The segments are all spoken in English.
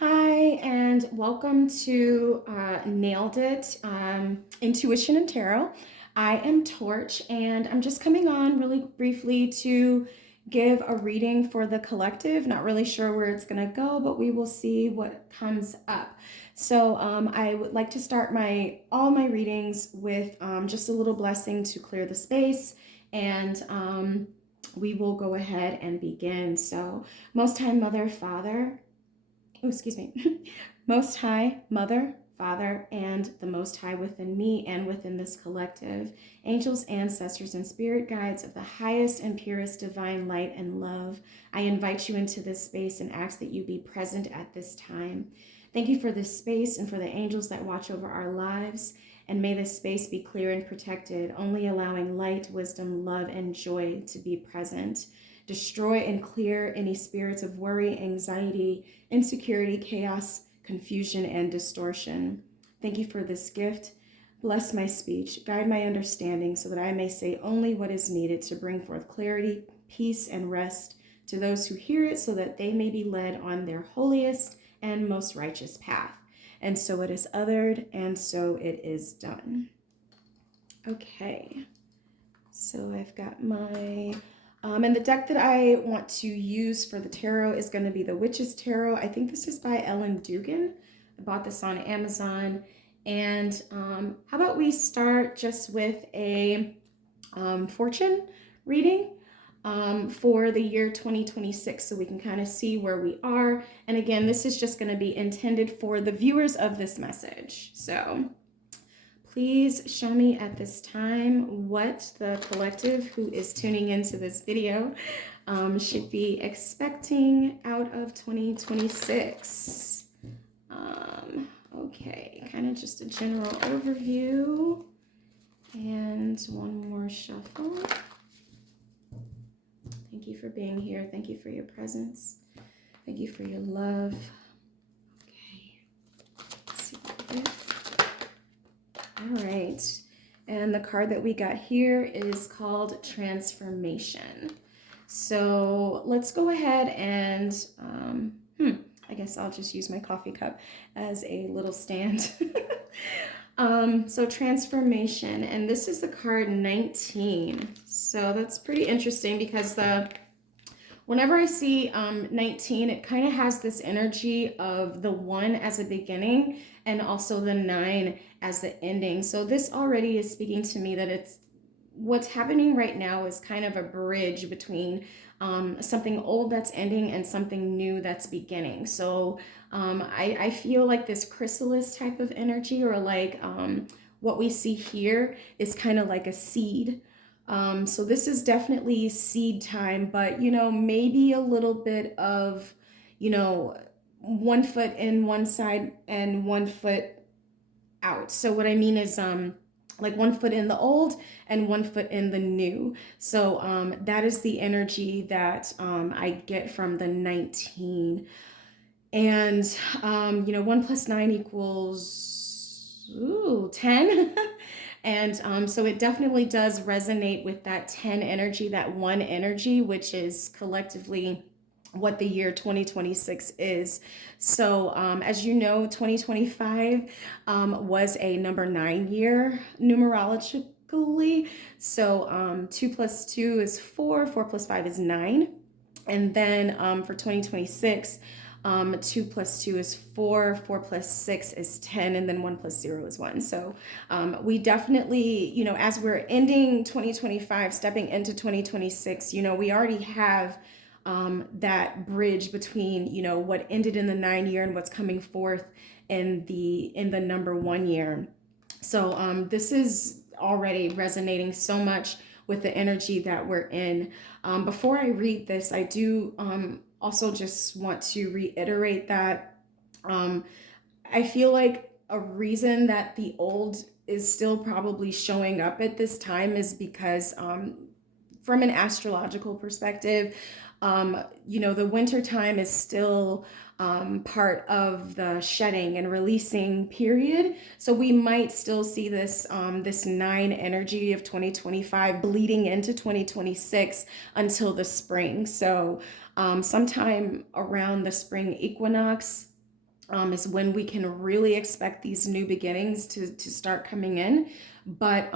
Hi, and welcome to Nailed It Intuition and Tarot. I am Torch, and I'm just coming on really briefly to give a reading for the collective. Not really sure where it's going to go, but we will see what comes up. So, I would like to start all my readings with just a little blessing to clear the space, and we will go ahead and begin. So, Most High Mother, Father. Oh, excuse me. Most High, Mother, Father, and the Most High within me and within this collective, angels, ancestors, and spirit guides of the highest and purest divine light and love, I invite you into this space and ask that you be present at this time. Thank you for this space and for the angels that watch over our lives. And may this space be clear and protected, only allowing light, wisdom, love, and joy to be present. Destroy and clear any spirits of worry, anxiety, insecurity, chaos, confusion, and distortion. Thank you for this gift. Bless my speech, guide my understanding so that I may say only what is needed to bring forth clarity, peace, and rest to those who hear it so that they may be led on their holiest and most righteous path. And so it is othered, and so it is done. Okay, so I've got my and the deck that I want to use for the tarot is going to be the Witch's Tarot. I think this is by Ellen Dugan. I bought this on Amazon. And how about we start just with a fortune reading for the year 2026 so we can kind of see where we are. And again, this is just going to be intended for the viewers of this message. So please show me at this time what the collective who is tuning into this video should be expecting out of 2026. Okay, kind of just a general overview. And one more shuffle. Thank you for being here. Thank you for your presence. Thank you for your love. Okay, let's see what we get. All right, and the card that we got here is called Transformation. So let's go ahead and, I guess I'll just use my coffee cup as a little stand. So Transformation, and this is the card 19. So that's pretty interesting because whenever I see 19, it kind of has this energy of the 1 as a beginning and also the 9 as the ending. So this already is speaking to me that what's happening right now is kind of a bridge between something old that's ending and something new that's beginning. So I feel like this chrysalis type of energy, or like what we see here is kind of like a seed. So this is definitely seed time, but maybe a little bit of, 1 foot in one side and 1 foot out. So what I mean is like 1 foot in the old and 1 foot in the new. So that is the energy that I get from the 19. And 1 plus 9 equals 10. And so it definitely does resonate with that 10 energy, that 1 energy, which is collectively what the year 2026 is. So as you know, 2025 was a number 9 year numerologically. So 2 plus 2 is 4, 4 plus 5 is 9. And then for 2026, 2 plus 2 is 4, 4 plus 6 is 10, and then 1 plus 0 is 1. So we definitely, as we're ending 2025, stepping into 2026, we already have that bridge between, what ended in the 9 year and what's coming forth in the number 1 year. So this is already resonating so much with the energy that we're in. Before I read this, I do also just want to reiterate that I feel like a reason that the old is still probably showing up at this time is because from an astrological perspective, the winter time is still part of the shedding and releasing period. So we might still see this 9 energy of 2025 bleeding into 2026 until the spring. So sometime around the spring equinox, is when we can really expect these new beginnings to start coming in. But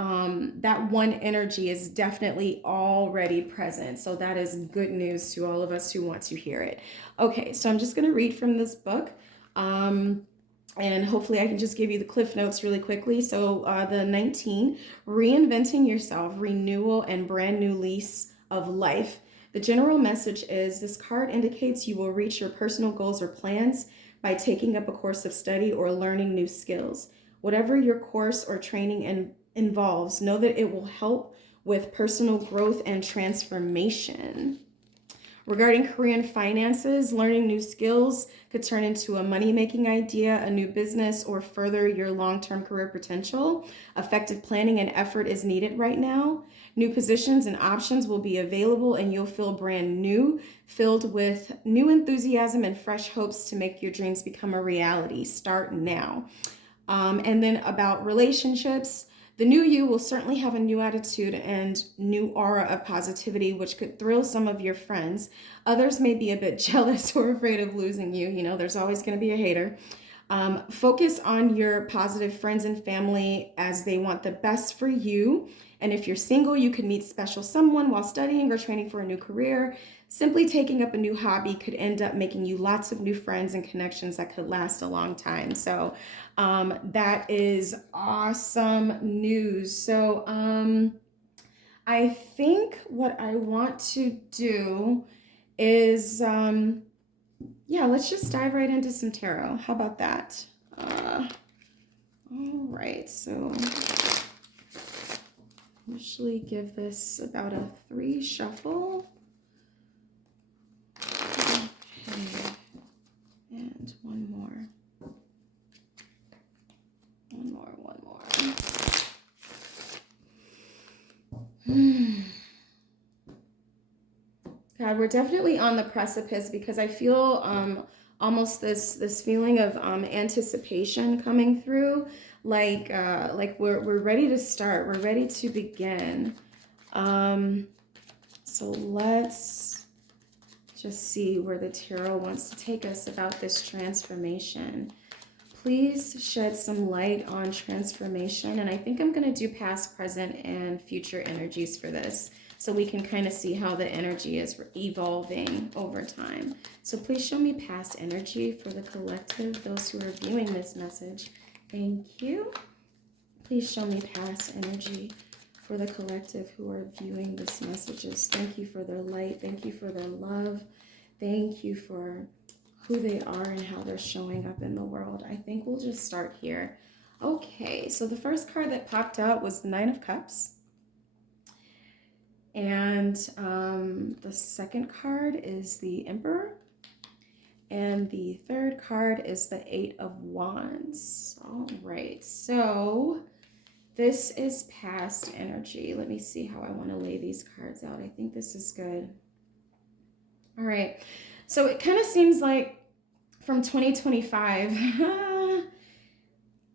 that one energy is definitely already present. So that is good news to all of us who want to hear it. Okay, so I'm just going to read from this book. And hopefully I can just give you the cliff notes really quickly. So the 19, reinventing yourself, renewal and brand new lease of life. The general message is this card indicates you will reach your personal goals or plans by taking up a course of study or learning new skills. Whatever your course or training involves, know that it will help with personal growth and transformation. Regarding career and finances, learning new skills could turn into a money-making idea, a new business, or further your long-term career potential. Effective planning and effort is needed right now. New positions and options will be available and you'll feel brand new, filled with new enthusiasm and fresh hopes to make your dreams become a reality. Start now. And then about relationships, the new you will certainly have a new attitude and new aura of positivity, which could thrill some of your friends. Others may be a bit jealous or afraid of losing you. You know, there's always going to be a hater. Focus on your positive friends and family as they want the best for you. And if you're single, you could meet special someone while studying or training for a new career. Simply taking up a new hobby could end up making you lots of new friends and connections that could last a long time. So that is awesome news. So I think what I want to do is, yeah, let's just dive right into some tarot. How about that? All right, so usually give this about a 3 shuffle. Okay, and one more. God, we're definitely on the precipice because I feel almost this feeling of anticipation coming through, like we're ready to start, we're ready to begin. So let's just see where the tarot wants to take us about this transformation. Please shed some light on transformation. And I think I'm going to do past, present, and future energies for this so we can kind of see how the energy is evolving over time. So please show me past energy for the collective, those who are viewing this message. Thank you. Please show me past energy for the collective who are viewing this messages. Thank you for their light. Thank you for their love. Thank you for who they are and how they're showing up in the world. I think we'll just start here. Okay, so the first card that popped out was the 9 of Cups. And the second card is the Emperor. And the third card is the 8 of Wands. All right, so this is past energy. Let me see how I want to lay these cards out. I think this is good. All right, so it kind of seems like from 2025,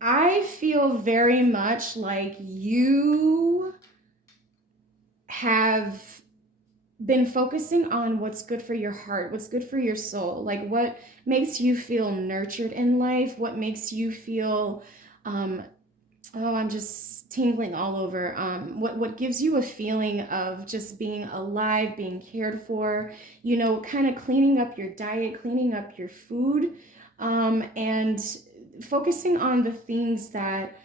I feel very much like you have been focusing on what's good for your heart, what's good for your soul, like what makes you feel nurtured in life, what makes you feel, oh, I'm just tingling all over, what gives you a feeling of just being alive, being cared for, you know, kind of cleaning up your diet, cleaning up your food, and focusing on the things that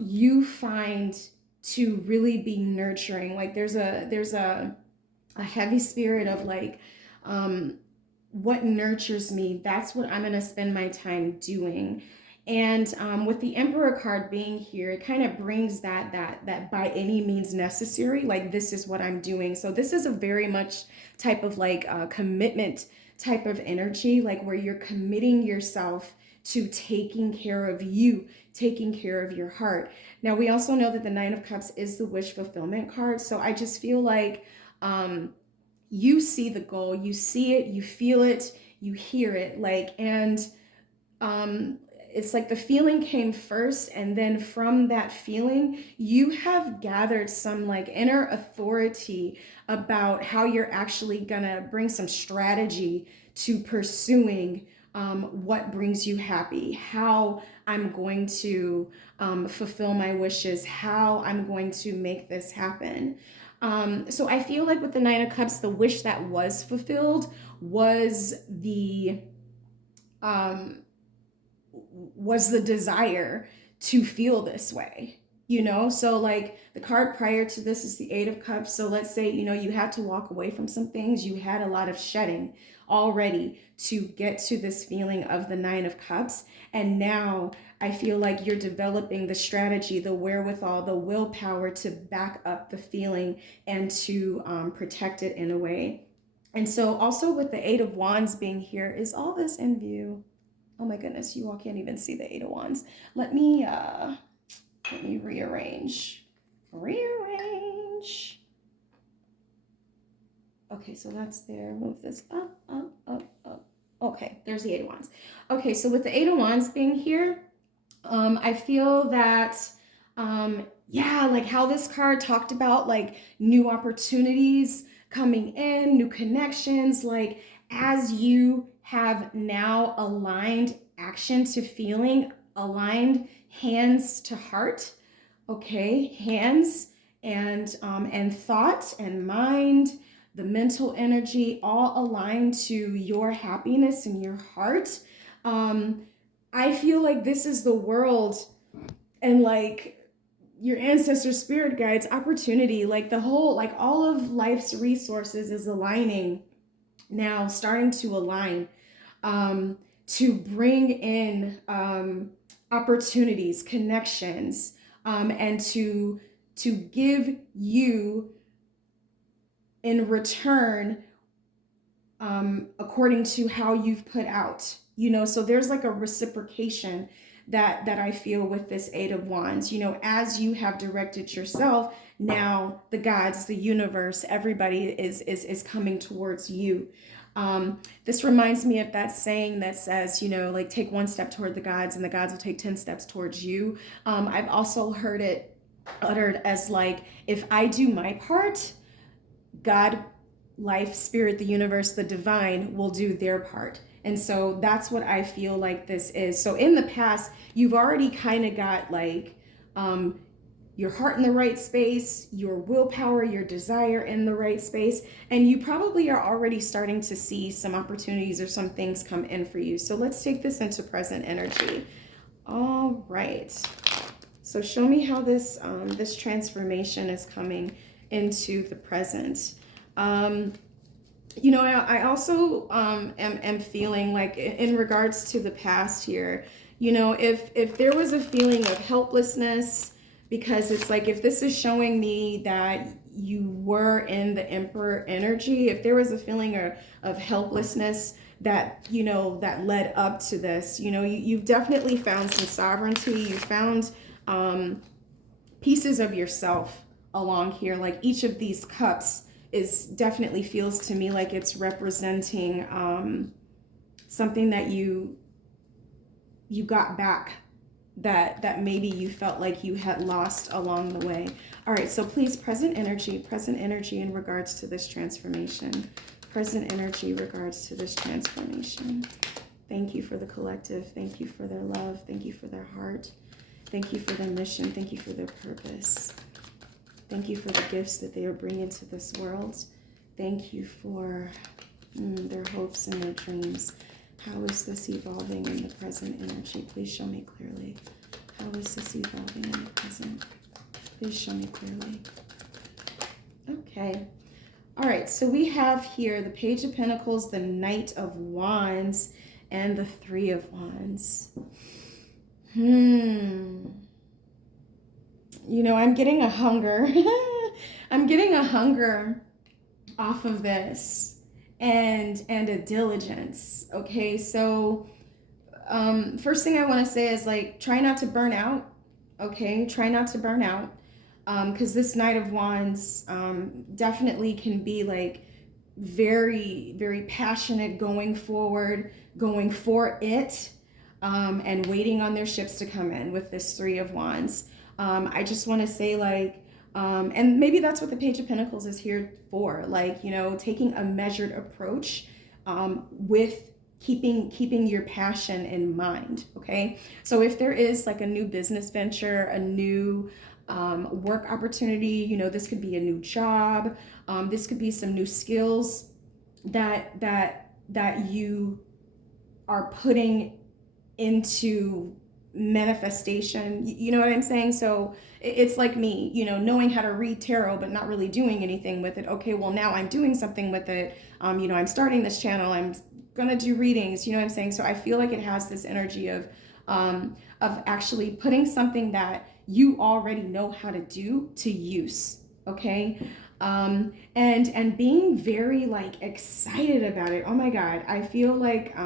you find to really be nurturing. Like there's a heavy spirit of like, what nurtures me, that's what I'm going to spend my time doing. And with the Emperor card being here, it kind of brings that by any means necessary, like this is what I'm doing. So this is a very much type of like commitment type of energy, like where you're committing yourself to taking care of you, taking care of your heart. Now, we also know that the 9 of Cups is the wish fulfillment card. So I just feel like you see the goal, you see it, you feel it, you hear it, like, and it's like the feeling came first, and then from that feeling, you have gathered some like inner authority about how you're actually gonna bring some strategy to pursuing what brings you happy, how I'm going to fulfill my wishes, how I'm going to make this happen. So I feel like with the Nine of Cups, the wish that was fulfilled was um, the desire to feel this way. So like the card prior to this is the Eight of Cups. So let's say, you had to walk away from some things. You had a lot of shedding already to get to this feeling of the Nine of Cups. And now I feel like you're developing the strategy, the wherewithal, the willpower to back up the feeling and to protect it in a way. And so also with the Eight of Wands being here, is all this in view? Oh my goodness, you all can't even see the Eight of Wands. Let me rearrange. Okay, so that's there. Move this up, up, up, up. Okay, there's the Eight of Wands. Okay, so with the Eight of Wands being here, I feel that, like how this card talked about like new opportunities coming in, new connections, like as you have now aligned action to feeling, aligned hands to heart, okay, hands and thought and mind, the mental energy all aligned to your happiness and your heart. I feel like this is the world and like your ancestor spirit guides, opportunity, like the whole, like all of life's resources is aligning now, starting to align to bring in opportunities, connections, and to give you in return according to how you've put out, so there's like a reciprocation that I feel with this Eight of Wands. As you have directed yourself, now the gods, the universe, everybody is coming towards you. This reminds me of that saying that says, like take one step toward the gods and the gods will take 10 steps towards you. I've also heard it uttered as like, if I do my part, God, life, spirit, the universe, the divine will do their part. And so that's what I feel like this is. So in the past, you've already kind of got like your heart in the right space, your willpower, your desire in the right space, and you probably are already starting to see some opportunities or some things come in for you. So let's take this into present energy. All right. So show me how this this transformation is coming into the present. I also am feeling like in regards to the past here, if there was a feeling of helplessness, because it's like, if this is showing me that you were in the Emperor energy, if there was a feeling of helplessness that, that led up to this, you've definitely found some sovereignty. You found pieces of yourself along here. Like each of these cups is definitely feels to me like it's representing something that you got back that maybe you felt like you had lost along the way. All right, so please, present energy in regards to this transformation. Present energy regards to this transformation. Thank you for the collective. Thank you for their love. Thank you for their heart. Thank you for their mission. Thank you for their purpose. Thank you for the gifts that they are bringing to this world. Thank you for their hopes and their dreams. How is this evolving in the present energy? Please show me clearly. How is this evolving in the present? Please show me clearly. Okay. All right, so we have here the Page of Pentacles, the Knight of Wands, and the Three of Wands. I'm getting a hunger. I'm getting a hunger off of this and a diligence. Okay, so first thing I want to say is like, try not to burn out. Okay, try not to burn out. Because this Knight of Wands definitely can be like very, very passionate, going forward, going for it, and waiting on their ships to come in with this Three of Wands. I just want to say like, and maybe that's what the Page of Pentacles is here for, like, taking a measured approach with keeping your passion in mind. Okay, so if there is like a new business venture, a new work opportunity, this could be a new job, this could be some new skills that you are putting into manifestation. You know what I'm saying? So it's like me, knowing how to read tarot but not really doing anything with it. Okay, well, now I'm doing something with it. I'm starting this channel, I'm gonna do readings. You know what I'm saying? So I feel like it has this energy of actually putting something that you already know how to do to use. Okay, and being very like excited about it. Oh my God, I feel like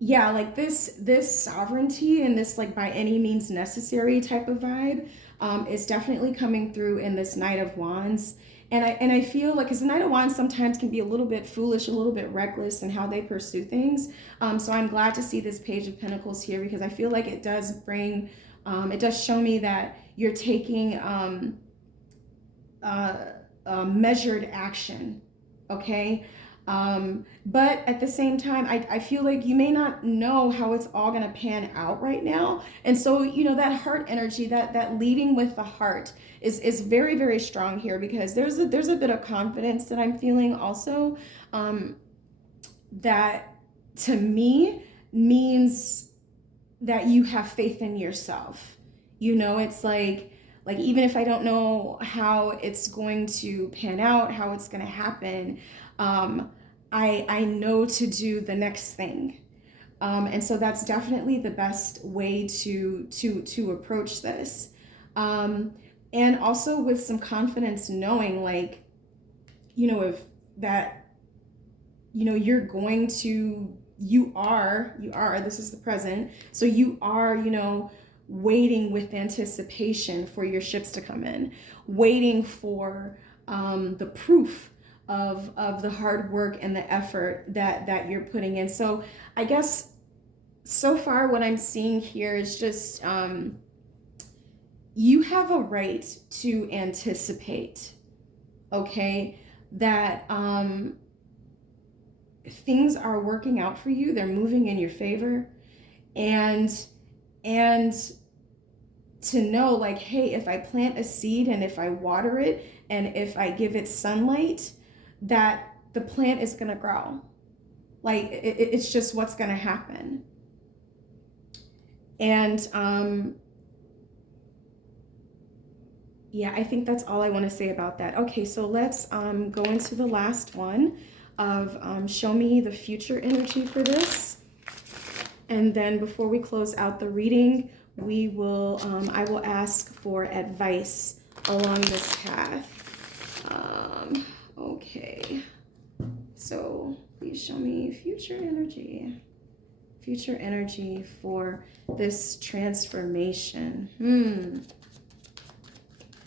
yeah, like this sovereignty and this like by any means necessary type of vibe is definitely coming through in this Knight of Wands. And I feel like, because the Knight of Wands sometimes can be a little bit foolish, a little bit reckless in how they pursue things. So I'm glad to see this Page of Pentacles here, because I feel like it does bring, it does show me that you're taking measured action, okay? But at the same time, I feel like you may not know how it's all going to pan out right now. And so, that heart energy, that leading with the heart is very, very strong here, because there's a bit of confidence that I'm feeling also, that to me means that you have faith in yourself. It's like even if I don't know how it's going to pan out, how it's going to happen, I know to do the next thing. And so that's definitely the best way to approach this. And also with some confidence, knowing like, if that, you're going to, you are, this is the present. So you are, waiting with anticipation for your ships to come in, waiting for the proof of the hard work and the effort that you're putting in. So I guess so far what I'm seeing here is just you have a right to anticipate, okay, that things are working out for you, they're moving in your favor, and to know like, hey, if I plant a seed and if I water it and if I give it sunlight, that the plant is going to grow. Like it's just what's going to happen. And yeah, I think that's all I want to say about that. Okay, so let's go into the last one of show me the future energy for this. And then before we close out the reading, we will I will ask for advice along this path. Okay, so please show me future energy for this transformation.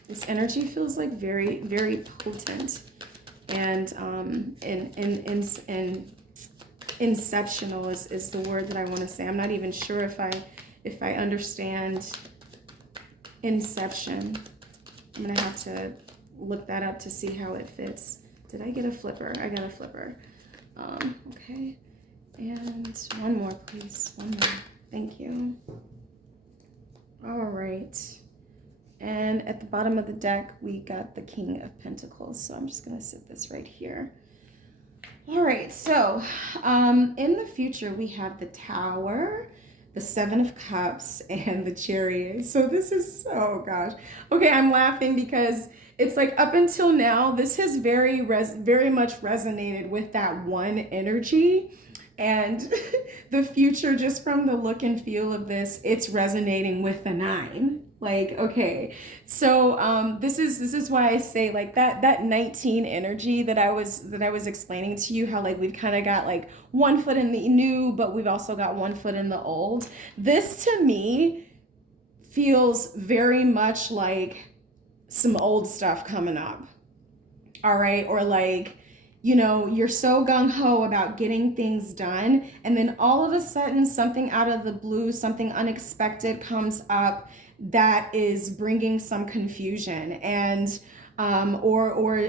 This energy feels like very, very potent and inceptional is the word that I want to say. I'm not even sure if I understand inception. I'm gonna have to look that up to see how it fits. Did I get a flipper? I got a flipper. Okay, and one more, please. One more. Thank you. All right. And at the bottom of the deck, we got the King of Pentacles. So I'm just gonna sit this right here. All right, so in the future, we have the Tower, the Seven of Cups, and the Chariot. So this is, oh gosh. Okay, I'm laughing because it's like up until now, this has very much resonated with that one energy. And the future, just from the look and feel of this, it's resonating with the 9. Like, okay, so this is why I say like that 19 energy that I was explaining to you, how like we've kind of got like one foot in the new, but we've also got one foot in the old. This to me feels very much like some old stuff coming up. All right, or like, you're so gung-ho about getting things done, and then all of a sudden something out of the blue, something unexpected comes up that is bringing some confusion, and or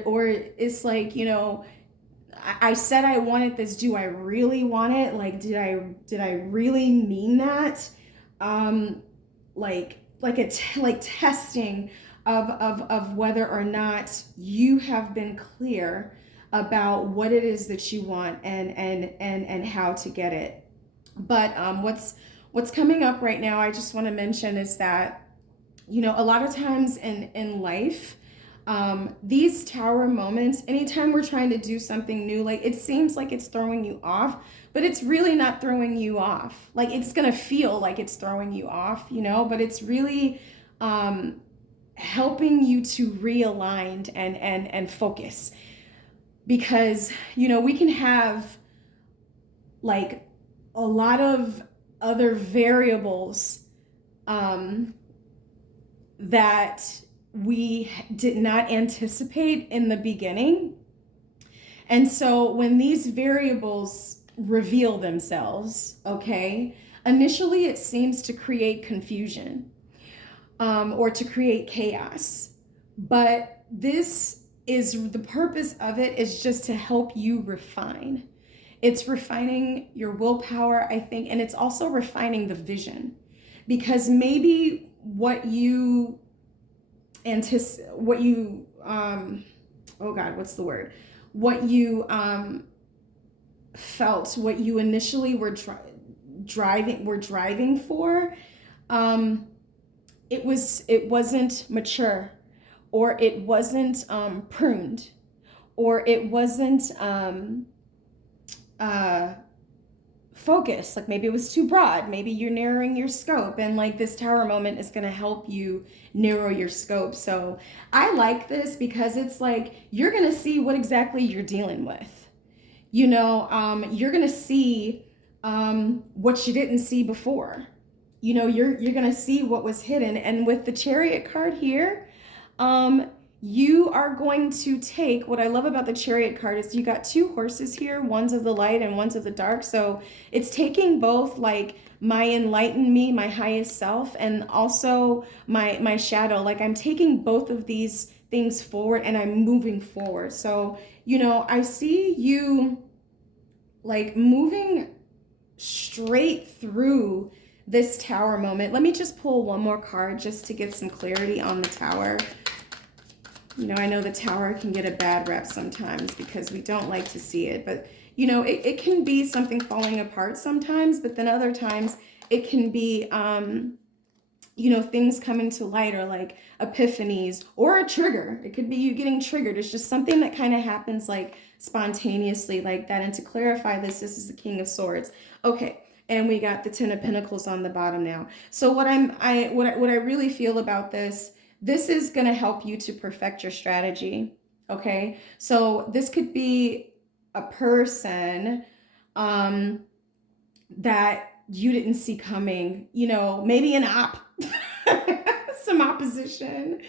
it's like, I said I wanted this. Do I really want it? Like, did I really mean that? Um, like testing of whether or not you have been clear about what it is that you want and how to get it. But what's coming up right now, I just want to mention is that, a lot of times in life, these tower moments, anytime we're trying to do something new, like it seems like it's throwing you off, but it's really not throwing you off. Like it's gonna feel like it's throwing you off, but it's really helping you to realign and focus. Because we can have like a lot of other variables um, that we did not anticipate in the beginning. And so when these variables reveal themselves, okay, initially it seems to create confusion or to create chaos. But this is the purpose of it, is just to help you refine. It's refining your willpower, I think, and it's also refining the vision. Because maybe what you oh God, what's the word? What you felt, what you initially were driving for, it wasn't mature, or it wasn't pruned, or it wasn't focus. Like maybe it was too broad. Maybe you're narrowing your scope, and like this tower moment is going to help you narrow your scope. So I like this because it's like you're going to see what exactly you're dealing with. You're going to see what you didn't see before. You're going to see what was hidden. And with the Chariot card here, you are going to take, what I love about the Chariot card is you got two horses here, one's of the light and one's of the dark. So it's taking both like my enlightened me, my highest self, and also my shadow. Like I'm taking both of these things forward and I'm moving forward. So, I see you like moving straight through this tower moment. Let me just pull one more card just to get some clarity on the tower. I know the tower can get a bad rep sometimes because we don't like to see it, but it can be something falling apart sometimes, but then other times it can be, things coming to light, or like epiphanies or a trigger. It could be you getting triggered. It's just something that kind of happens like spontaneously like that. And to clarify this is the King of Swords. Okay. And we got the Ten of Pentacles on the bottom now. So what I really feel about this is going to help you to perfect your strategy. Okay. So this could be a person that you didn't see coming, maybe an some opposition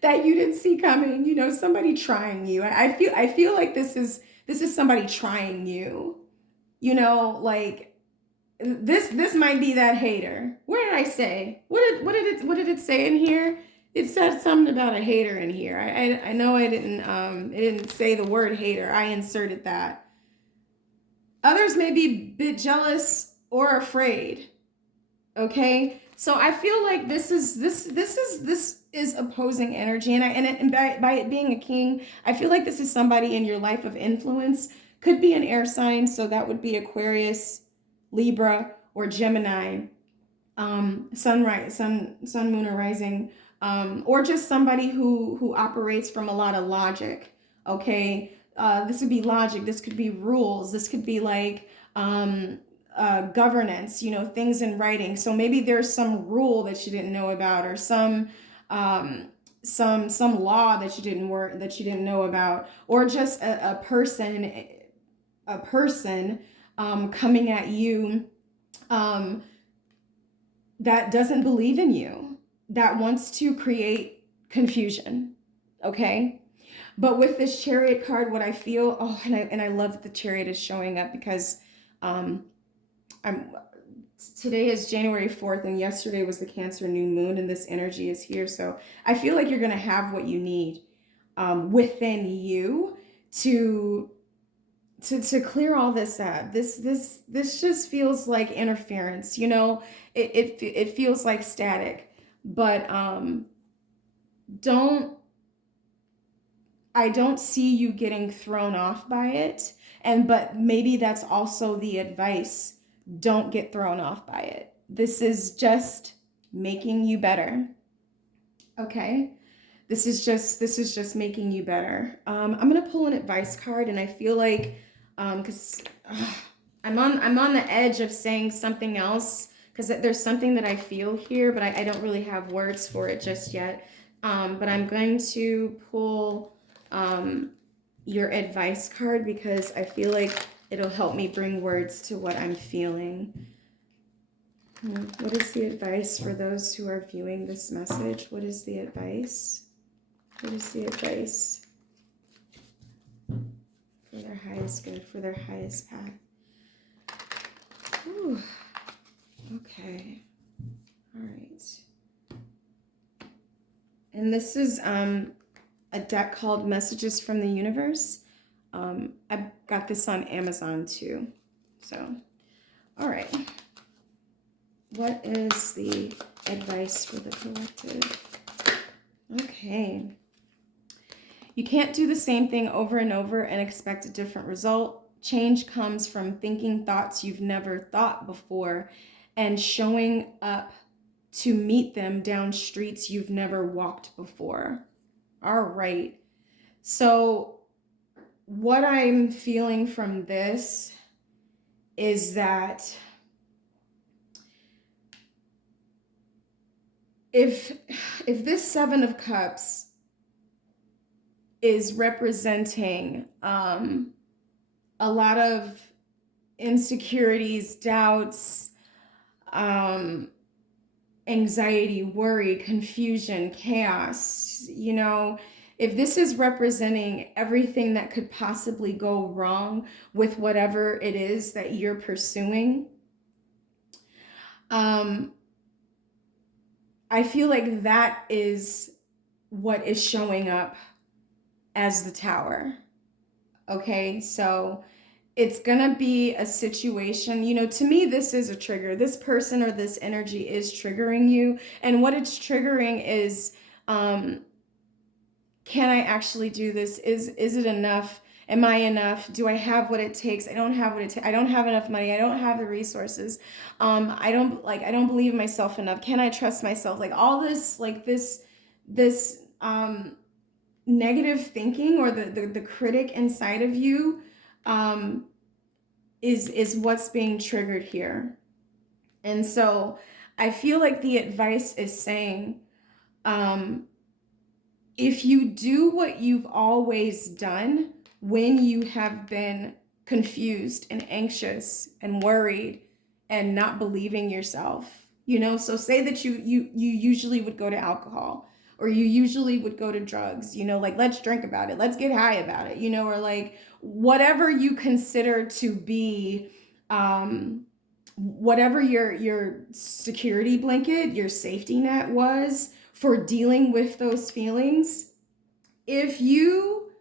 that you didn't see coming, somebody trying you. I feel like this is somebody trying you, like this might be that hater. What did I say? What did it say in here? It said something about a hater in here. I know it didn't say the word hater. I inserted that. Others may be a bit jealous or afraid. Okay? So I feel like this is opposing energy, and by it being a king, I feel like this is somebody in your life of influence. Could be an air sign, so that would be Aquarius, Libra, or Gemini. Sun, moon, or rising, or just somebody who operates from a lot of logic. Okay, this would be logic. This could be rules. This could be like governance. Things in writing. So maybe there's some rule that you didn't know about, or some law that you didn't know about, or just a person coming at you that doesn't believe in you, that wants to create confusion. Okay. But with this Chariot card, what I feel, and I love that the Chariot is showing up because today is January 4th and yesterday was the Cancer new moon, and this energy is here. So I feel like you're going to have what you need within you to to clear all this up. This just feels like interference. It feels like static. But don't I don't see you getting thrown off by it. But maybe that's also the advice. Don't get thrown off by it. This is just making you better. Okay? This is just making you better. I'm gonna pull an advice card, and I feel like, because I'm on the edge of saying something else, because there's something that I feel here, but I don't really have words for it just yet. But I'm going to pull your advice card because I feel like it'll help me bring words to what I'm feeling. What is the advice for those who are viewing this message? What is the advice? What is the advice for their highest good, for their highest path? Whew. Okay. All right. And this is a deck called Messages from the Universe. I got this on Amazon too. So, all right. What is the advice for the collective? Okay. You can't do the same thing over and over and expect a different result. Change comes from thinking thoughts you've never thought before and showing up to meet them down streets you've never walked before. All right. So what I'm feeling from this is that if this Seven of Cups is representing a lot of insecurities, doubts, anxiety, worry, confusion, chaos, if this is representing everything that could possibly go wrong with whatever it is that you're pursuing, I feel like that is what is showing up as the Tower. Okay, so it's gonna be a situation, to me, this is a trigger. This person or this energy is triggering you. And what it's triggering is, can I actually do this? Is it enough? Am I enough? Do I have what it takes? I don't have what it takes. I don't have enough money. I don't have the resources. I don't believe in myself enough. Can I trust myself? Like all this, this negative thinking, or the critic inside of you, is what's being triggered here. And so I feel like the advice is saying, if you do what you've always done when you have been confused and anxious and worried and not believing yourself, so say that you usually would go to alcohol, or you usually would go to drugs, like let's drink about it, let's get high about it, or like whatever you consider to be, whatever your security blanket, your safety net was for dealing with those feelings. If you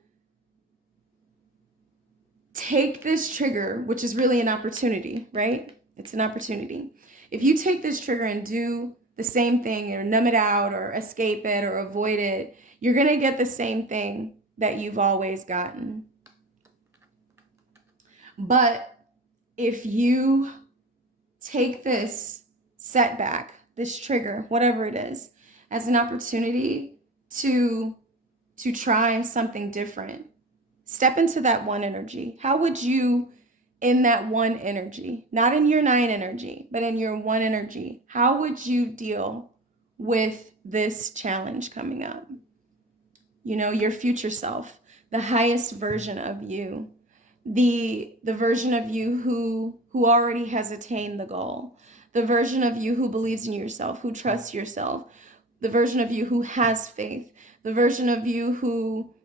take this trigger, which is really an opportunity, right? It's an opportunity. If you take this trigger and do the same thing, or numb it out, or escape it, or avoid it, you're going to get the same thing that you've always gotten. But if you take this setback, this trigger, whatever it is, as an opportunity to try something different, step into that one energy. How would you, in that one energy, not in your 9 energy, but in your one energy, how would you deal with this challenge coming up? Your future self, the highest version of you, the version of you who already has attained the goal, the version of you who believes in yourself, who trusts yourself, the version of you who has faith, the version of you who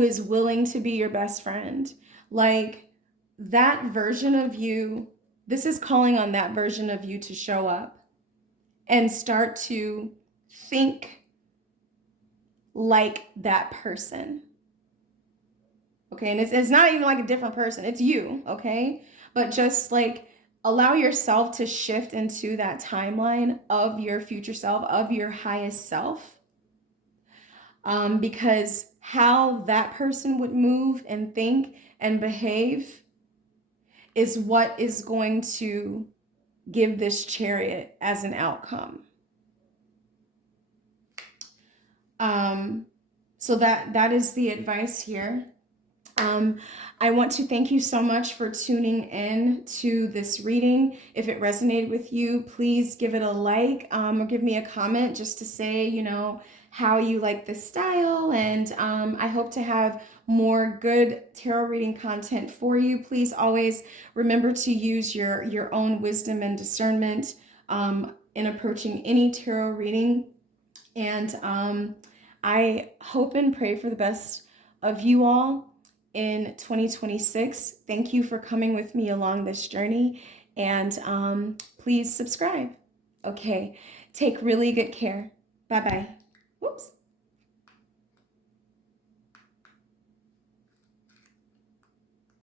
is willing to be your best friend. Like that version of you, this is calling on that version of you to show up and start to think like that person. Okay, and it's not even like a different person, it's you. Okay, but just like allow yourself to shift into that timeline of your future self, of your highest self, because how that person would move and think and behave is what is going to give this chariot as an outcome. Um, so that is the advice here. I want to thank you so much for tuning in to this reading. If it resonated with you, please give it a like, or give me a comment just to say, how you like this style. And I hope to have more good tarot reading content for you. Please always remember to use your own wisdom and discernment in approaching any tarot reading. And I hope and pray for the best of you all in 2026. Thank you for coming with me along this journey. And please subscribe. Okay, take really good care. Bye-bye. Whoops.